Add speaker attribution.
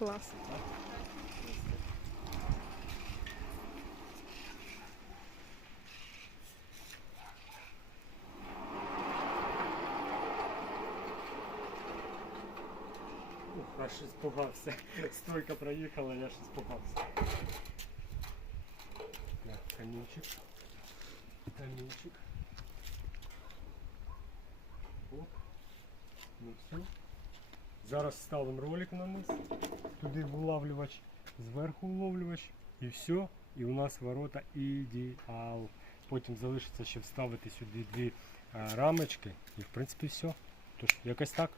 Speaker 1: Клас.
Speaker 2: Ух, аж испугався. Стойка проїхала, я ж испугався. Так, камінчик. Камінчик. Оп. Ну все. Зараз ставимо ролик на мис. Туди вилавлювач, зверху уловлювач. І все. І у нас ворота ідеал. Потім залишиться ще вставити сюди дві рамочки. І в принципі все. Тож, якось так.